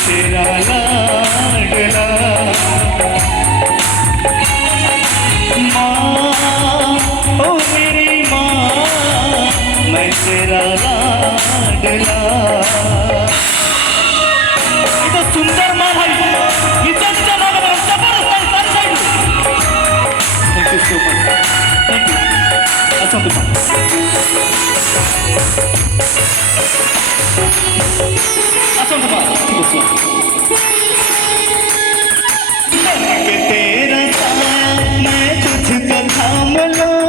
तेरा लाडला माँ, ओ मेरी माँ, मैं तेरा लाडला। इथं सुंदर माँ भाई हिच्या तिच्या नावावर जबरदस्त side. Thank you so much, thank you. असं तुम्हाला तेरा साया मैं तुझको थाम लो।